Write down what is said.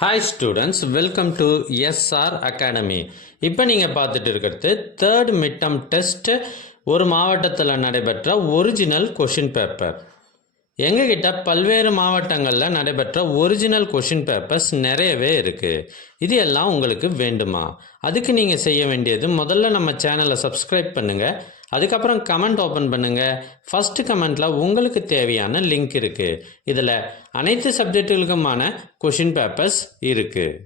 Hi students, welcome to SR academy. இப்போ நீங்கள் பார்த்துட்டு இருக்கிறது தேர்ட் மிட்டம் டெஸ்ட் ஒரு மாவட்டத்தில் நடைபெற்ற ஒரிஜினல் கொஷின் பேப்பர். எங்ககிட்ட பல்வேறு மாவட்டங்களில் நடைபெற்ற ஒரிஜினல் கொஷின் பேப்பர்ஸ் நிறையவே இருக்குது. இது எல்லாம் உங்களுக்கு வேண்டுமா? அதுக்கு நீங்கள் செய்ய வேண்டியது, முதல்ல நம்ம சேனலை சப்ஸ்கிரைப் பண்ணுங்கள். அதுக்கப்புறம் கமெண்ட் ஓப்பன் பண்ணுங்கள். ஃபஸ்ட்டு கமெண்ட்டில் உங்களுக்கு தேவையான லிங்க் இருக்குது. இதில் அனைத்து சப்ஜெக்டுகளுக்குமான கொஷின் பேப்பர்ஸ் இருக்குது.